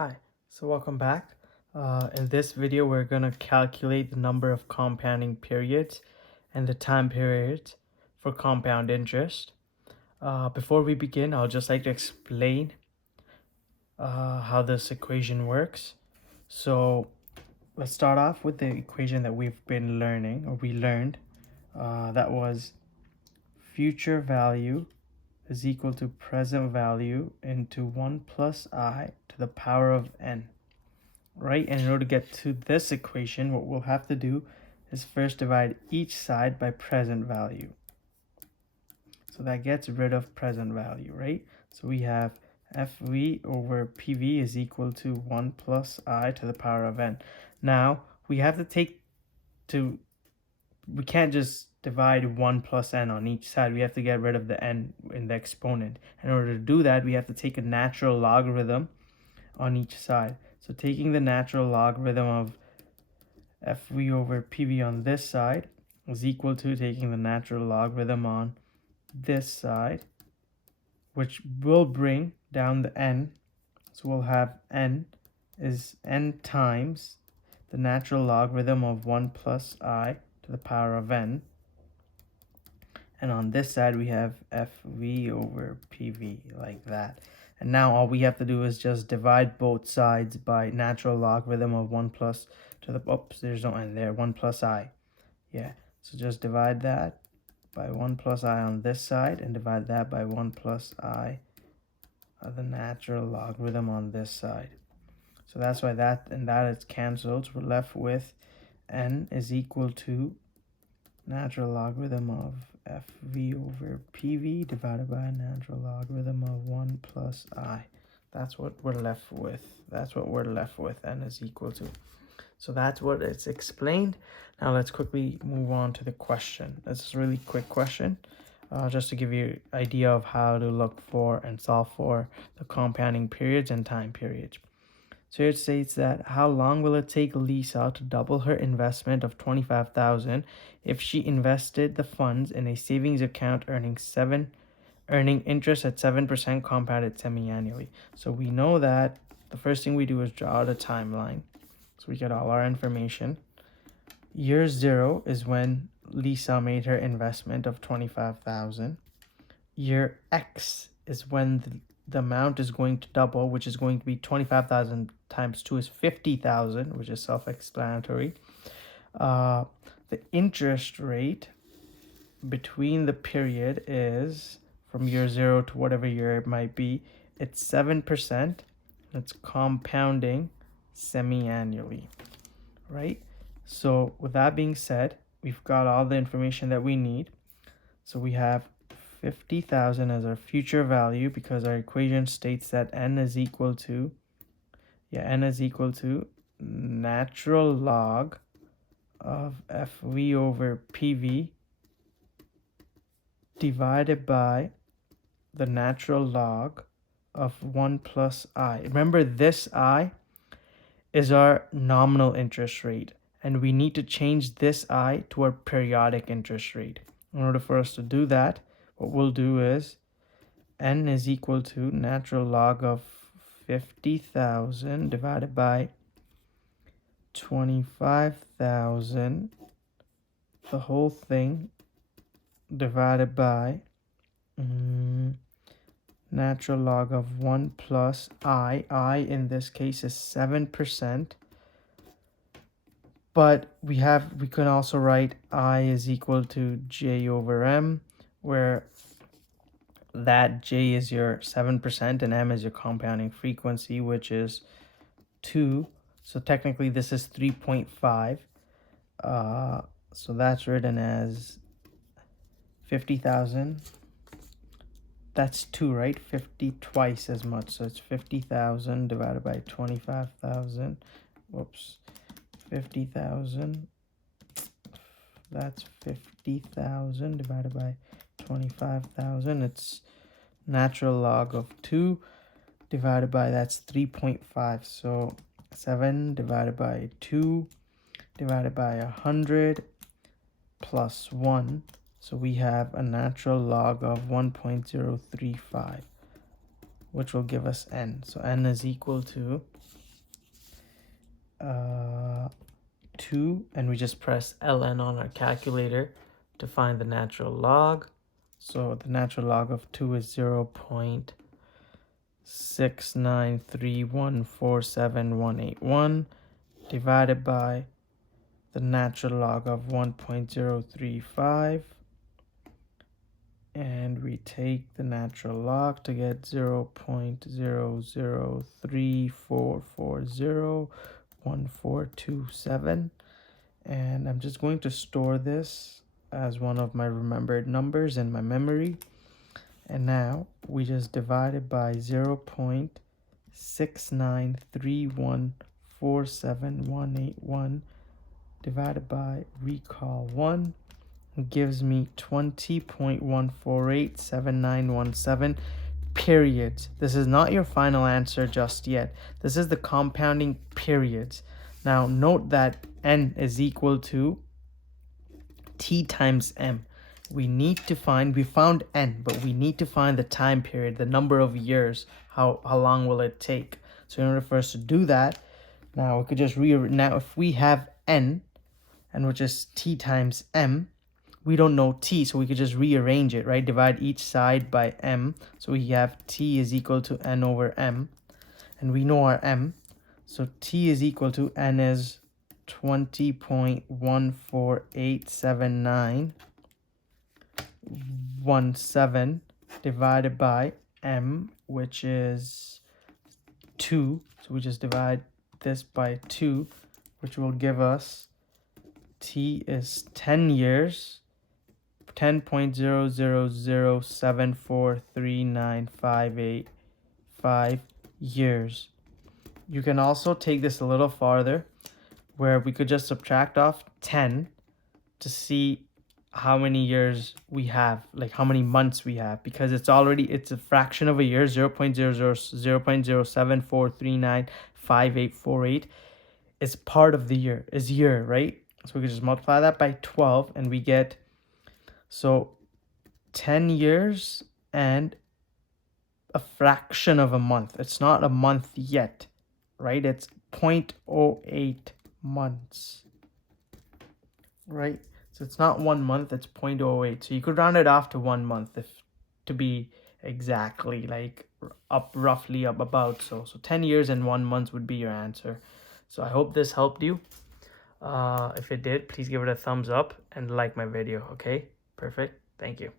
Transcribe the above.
Hi, so welcome back. In this video, we're going to calculate the number of compounding periods and the time periods for compound interest. Before we begin, I'll just like to explain how this equation works. So let's start off with the equation that we've been learning, or we learned. That was future value is equal to present value into 1 plus I to the power of n. Right? And in order to get to this equation, what we'll have to do is first divide each side by present value. So that gets rid of present value, right? So we have FV over PV is equal to 1 plus I to the power of n. Now, we have to we can't just divide 1 plus n on each side. We have to get rid of the n in the exponent. In order to do that, we have to take a natural logarithm on each side. So taking the natural logarithm of FV over PV on this side is equal to taking the natural logarithm on this side, which will bring down the n. So we'll have n is n times the natural logarithm of 1 plus I to the power of n. And on this side, we have FV over PV, like that. And now all we have to do is just divide both sides by natural logarithm of 1 plus to the, oops, there's no n there, 1 plus I. Yeah, so just divide that by 1 plus I on this side and divide that by 1 plus I of the natural logarithm on this side. So that's why that and that is cancelled. So we're left with n is equal to natural logarithm of FV over PV divided by natural logarithm of 1 plus I. That's what we're left with. That's what we're left with, n is equal to. So that's what it's explained. Now let's quickly move on to the question. This is a really quick question, just to give you an idea of how to look for and solve for the compounding periods and time periods. So it states that how long will it take Lisa to double her investment of $25,000 if she invested the funds in a savings account earning interest at 7% compounded semi-annually. So we know that the first thing we do is draw out a timeline. So we get all our information. Year 0 is when Lisa made her investment of $25,000. Year X is when the amount is going to double, which is going to be 25,000 times 2 is 50,000, which is self-explanatory. The interest rate between the period is from year 0 to whatever year it might be. It's 7%. It's compounding semi-annually, right? So with that being said, we've got all the information that we need. So we have 50,000 as our future value because our equation states that n is equal to natural log of FV over PV divided by the natural log of 1 plus I. Remember, this I is our nominal interest rate, and we need to change this I to our periodic interest rate. In order for us to do that, what we'll do is n is equal to natural log of 50,000 divided by 25,000, the whole thing divided by natural log of 1 plus I. I in this case is 7%. But we can also write I is equal to J over M, where that J is your 7% and M is your compounding frequency, which is 2. So technically this is 3.5. So that's written as 50,000. That's 2, right? 50 twice as much. So it's 50,000 divided by 25,000. Whoops. 50,000. That's 50,000 divided by 25,000. It's natural log of 2 divided by, that's 3.5. So 7 divided by 2 divided by 100 plus 1. So we have a natural log of 1.035. which will give us n. So n is equal to 2, and we just press ln on our calculator to find the natural log. So the natural log of 2 is 0.693147181 divided by the natural log of 1.035, and we take the natural log to get 0.0034401427, and I'm just going to store this as one of my remembered numbers in my memory. And now we just divide it by 0.693147181 divided by recall 1 gives me 20.1487917 periods. This is not your final answer just yet. This is the compounding periods. Now note that n is equal to t times m. We found n, but we need to find the time period, the number of years, how long will it take. So in order for us to do that, now we could just now if we have n, and which is t times m, we don't know t, so we could just rearrange it, right? Divide each side by m, so we have t is equal to n over m, and we know our m, so t is equal to n is 20.1487917 divided by m, which is 2, so we just divide this by 2, which will give us t is 10 years, 10.000743958 years. You can also take this a little farther, where we could just subtract off 10 to see how many years we have, like how many months we have, because it's a fraction of a year. 0.00743958848 is part of the year, right? So we can just multiply that by 12 and we get 10 years and a fraction of a month. It's not a month yet, right? It's 0.08 months, right? So it's not 1 month, it's 0.08. So you could round it off to 1 month to be exactly like roughly up about so 10 years and 1 month would be your answer. So I hope this helped you. If it did, please give it a thumbs up and like my video. Okay, perfect. Thank you.